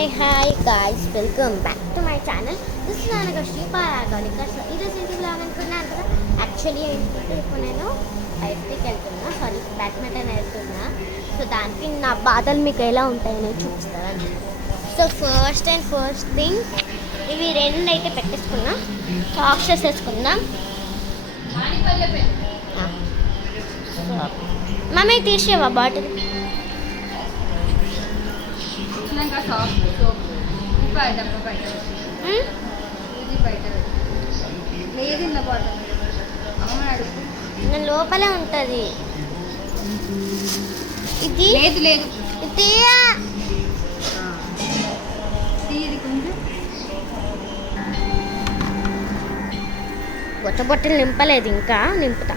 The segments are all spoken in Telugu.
Hi guys, welcome back to my channel. This is అనగా శ్రీపారాగాలిక. సో ఈరోజు ఏంటి బ్లాగ్ అనుకున్నాను కదా. యాక్చువల్లీ ఏంటంటే ఇప్పుడు నేను బయటికి వెళ్తున్నా, బ్యాడ్మింటన్ వెళ్తున్నా. సో దానికి నా బాధలు మీకు ఎలా ఉంటాయని చూపిస్తాను. సో ఫస్ట్ థింగ్ ఇవి రెండు అయితే పెట్టేసుకున్నా. సాక్స్ వేసేసుకుందాం. మమ్మీ తీసేవా బాటిల్? లోపలే ఉంటుంది ఇది. లేదు లేదు, కొత్త బొట్టలు నింపలేదు, ఇంకా నింపుతా.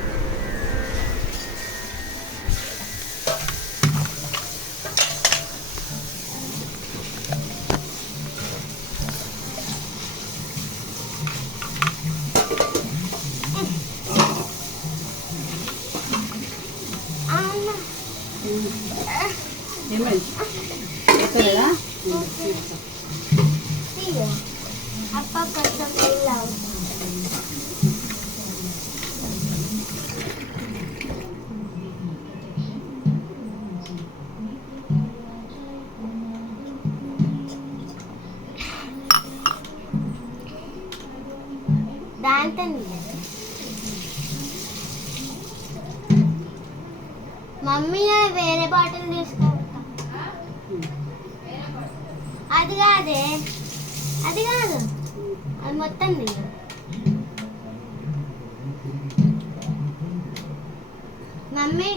అప్ప కొంచెం దాంతో మమ్మీ వేరే బాటిల్ తీసుకోవటం. అది కాదే, అది కాదు, అది మొత్తం తిన్నా. మమ్మీ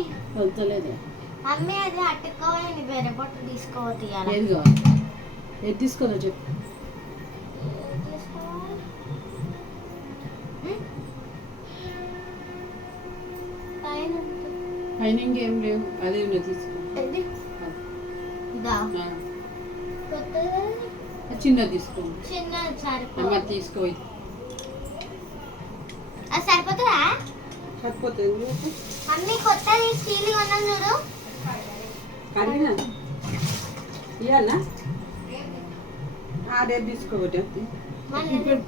మమ్మీ అది అట్టుకోవాలి, వేరే బాటిల్ తీసుకోవాలి. ఏది తీసుకోవాలో చెప్పు. పైన ఇంకేం లేవు, అదే తీసుకో. చిన్నది తీసుకో. చిన్న తీసుకో. సరిపోతుందా? సరిపోతుంది. అన్ని కొత్తది స్టీల్ కొన్నాం చూడు. కడిగినా ఇవ్వాలా? అదే తీసుకోబట్టి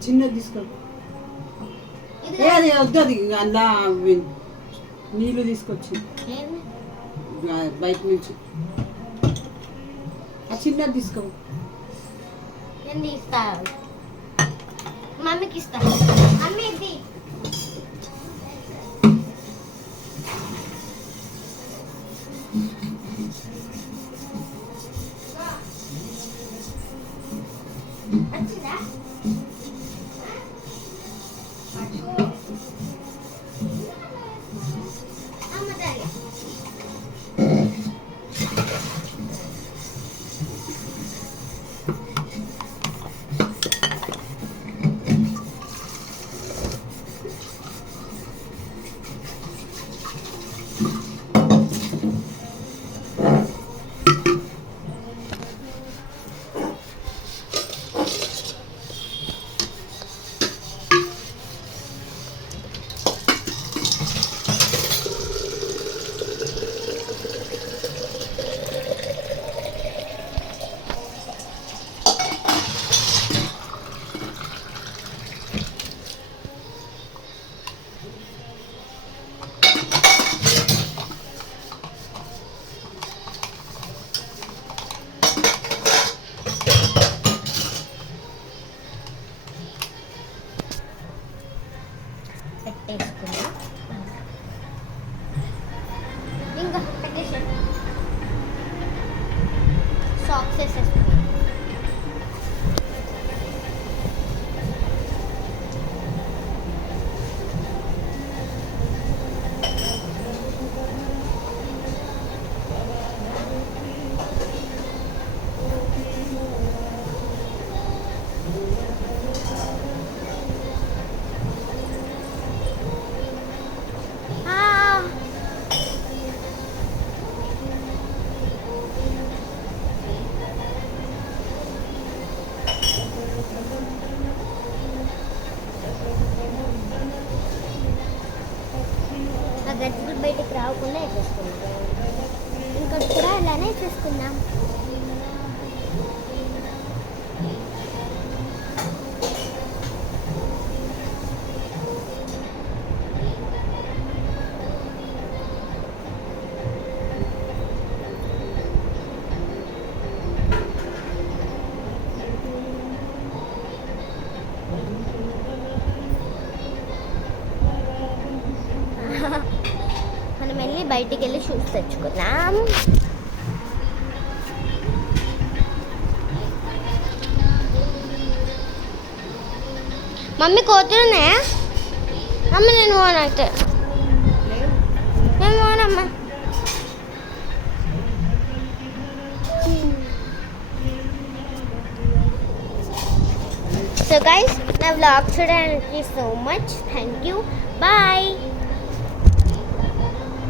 చిన్నది తీసుకో. అది వద్దు, అలా నీళ్ళు తీసుకొచ్చి బయట నుంచి చిన్నది తీసుకో. నేను తీస్తా, మమ్మీకి ఇస్తా. మమ్మీ ఇది వచ్చిందా? పెట్టేసుకున్నా. ఇంకా పెట్టేసి సాక్స్ వేసేసుకున్నా. గజ్జలు బయటకు రాకుండా వేసేసుకున్నాం. ఇంకొకటి కూడా అలానే వేసేసుకున్నాం. బయటికి వెళ్ళి షూస్ తెచ్చుకుందాం. మమ్మీ కోతులునే అమ్మ, నేను పోనైతే నేను పోనమ్మా. So guys, నా vlog చూడడానికి so much. Thank you. Bye.